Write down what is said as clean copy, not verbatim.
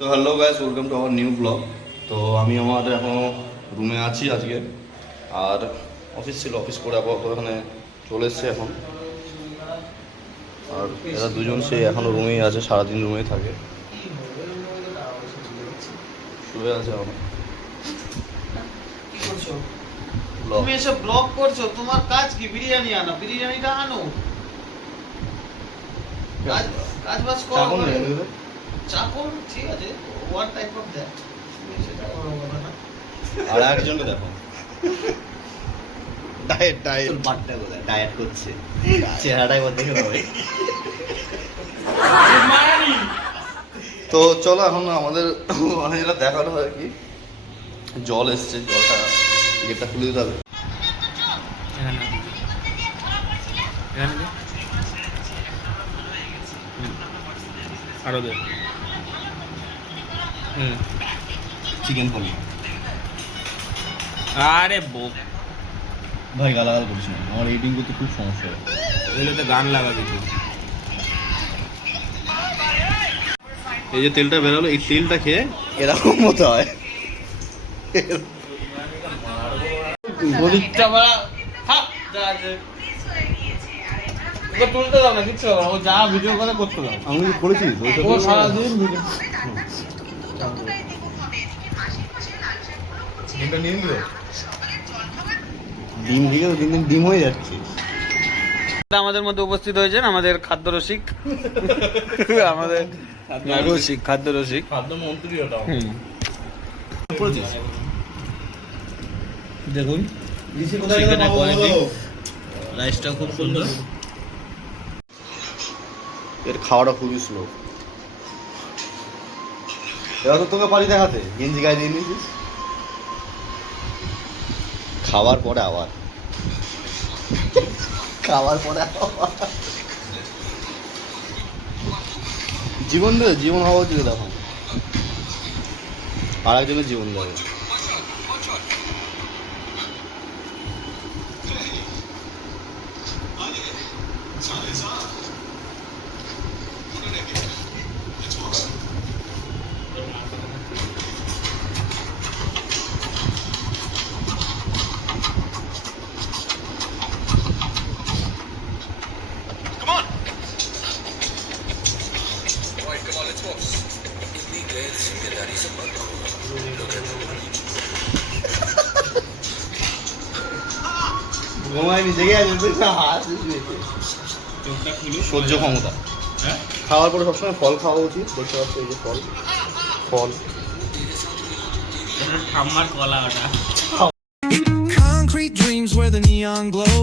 তো hello guys, welcome to our new blog. তো আমি আমার এখনও রুমে আছি আজকে, আর অফিস ছিল, অফিস করে আপাতত এখানে চলে এসছে এখন। আর এরা দুজন সেই এখনও রুমেই আছে, সারাদিন রুমেই থাকে, শুয়ে আছে এখন। কি করছো তুমি? এসব ব্লগ করছো, তোমার কাজ কি? বিরিয়ানি আনো, বিরিয়ানিটা আনো, কাজ বাজ করো। চাকর ঠিক আছে, ওয়ান টাইপ অফ দ্যাট, সেটা বড় কথা না। আর একজনকে দেখো, ডায়েট ডায়েট বাটটা কোথায় ডায়েট করছে, চেহারাটাই বল দেখে দাও। তো চলো এখন আমাদের মানে যেটা দেখানো হয় কি, জল এসছে, জলটা গেটটা খুলে দিতে হবে। আরো দে। চিকেন ফলি আরে বোক ভাই, গালাগাল করছি না, আমার এডিটিং করতে খুব সমস্যা হয়। এগুলো তো গান লাগা কিছু। এই যে তেলটা বেরোলো, এই তেলটা খেয়ে এরকম মতো হয়। গরিবটা বড় হ্যাঁ যা আছে ওকে তুলতে দাও না, কিচ্ছু হবে না, ও যা ভিডিও করে করতে দাও। আমি কি করেছি ও সারাদিন ভিডিও ডিম থেকে দিন দিন ডিম হয়ে যাচ্ছে। আমাদের মধ্যে উপস্থিত হয়েছেন আমাদের খাদ্য রসিক, আমাদের রসিক, খাদ্য রসিক, খাদ্যমন্ত্রী ওটা। দেখুন চিকেনের কোয়ালিটি, রাইসটা খুব সুন্দর। এর খাওয়াটা খুবই স্লো। এবার তো তোকে পারি দেখাতে, গেঞ্জি গায়ে দিয়ে নিয়েছিস, খাওয়ার পরে আবার খাওয়ার পরে আবার জীবন দেবে, জীবন হওয়া উচিত দেখো, আর একজনের জীবন দেবে। ঘুমায়নি, জেগে আছে, সহ্য ক্ষমতা। খাওয়ার পরে সবসময় ফল খাওয়া উচিত। দেখতে পাচ্ছি এই যে ফল, ফল ঠাম্মার কলা ওটা। Concrete dreams where the neon glows.